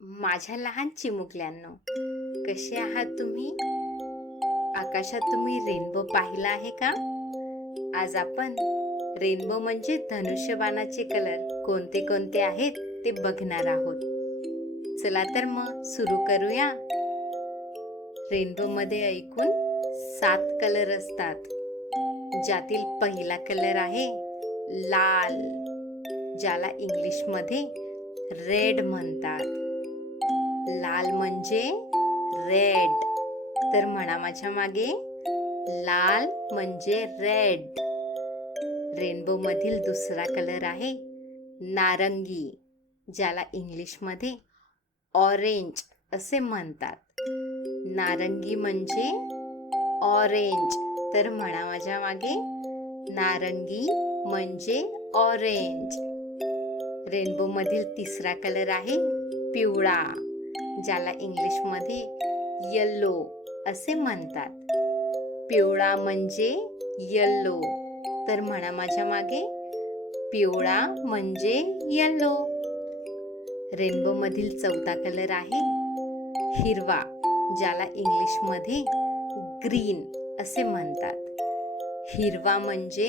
माझ्या लहान चिमुकल्यांनो, कसे आहात तुम्ही? आकाशात तुम्ही रेनबो पाहिला आहे का? आज आपण रेनबो म्हणजे धनुष्यबाणाचे कलर कोणते कोणते आहेत ते बघणार आहोत. चला तर मग सुरू करूया. रेनबो मध्ये ऐकून 7 कलर असतात, ज्यातील पहिला कलर आहे लाल, ज्याला इंग्लिश मध्ये रेड म्हणतात. लाल म्हणजे रेड. तर म्हणा माझ्या मागे, लाल म्हणजे रेड. रेनबो मधील दुसरा कलर आहे नारंगी, ज्याला इंग्लिश मध्ये ऑरेंज असे म्हणतात. नारंगी म्हणजे ऑरेंज. तर म्हणा माझ्या मागे, नारंगी म्हणजे ऑरेंज. रेनबो मधील तिसरा कलर आहे पिवळा, ज्याला इंग्लिश मध्ये येलो असे म्हणतात. पिवळा म्हणजे येलो. तर म्हणा माझ्या मागे, पिवळा म्हणजे येलो. रेनबो मधील चौथा कलर आहे हिरवा, ज्याला इंग्लिश मध्ये ग्रीन असे म्हणतात. हिरवा म्हणजे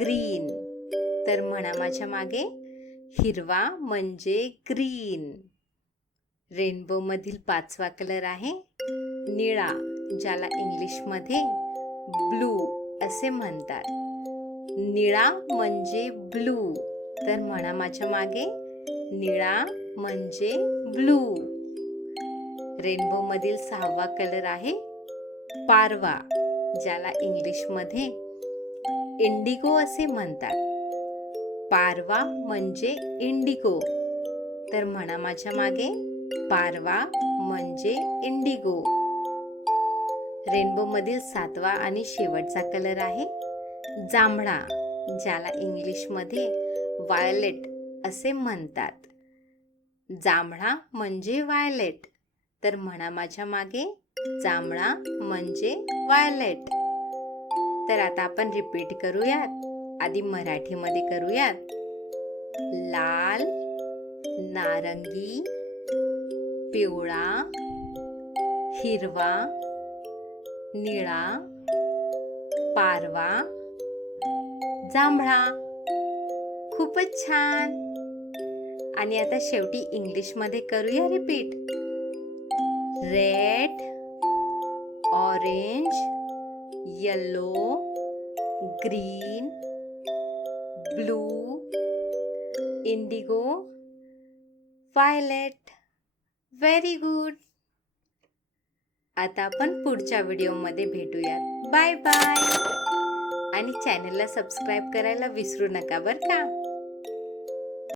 ग्रीन. तर म्हणा माझ्या मागे, हिरवा म्हणजे ग्रीन. रेनबो मधील पाचवा कलर आहे निळा, ज्याला इंग्लिश मध्ये ब्लू असे म्हणतात. निळा म्हणजे ब्लू. तर म्हणा माझ्या मागे, निळा म्हणजे ब्लू. रेनबो मधील सहावा कलर आहे पारवा, ज्याला इंग्लिश मध्ये इंडिगो असे म्हणतात. पारवा म्हणजे इंडिगो. तर म्हणा माझ्या मागे, पारवा म्हणजे इंडिगो. रेनबो मधील सातवा आणि शेवटचा कलर आहे जांभळा, ज्याला इंग्लिश मध्ये वायलेट असे म्हणतात. जांभळा म्हणजे वायलेट. तर म्हणा माझ्या मागे, जांभळा म्हणजे वायलेट. तर आता आपण रिपीट करूयात. आधी मराठीमध्ये करूयात. लाल, नारंगी, पिवळा, हिरवा, निळा, पारवा, जांभळा. खूपच छान. आणि आता शेवटी इंग्लिश मध्ये करूया repeat. Red, orange, yellow, green, blue, indigo, violet. Very good. आता आपण पुढच्या व्हिडिओमध्ये भेटूयात. Bye bye. आणि चॅनलला सबस्क्राईब करायला विसरू नका बरं का.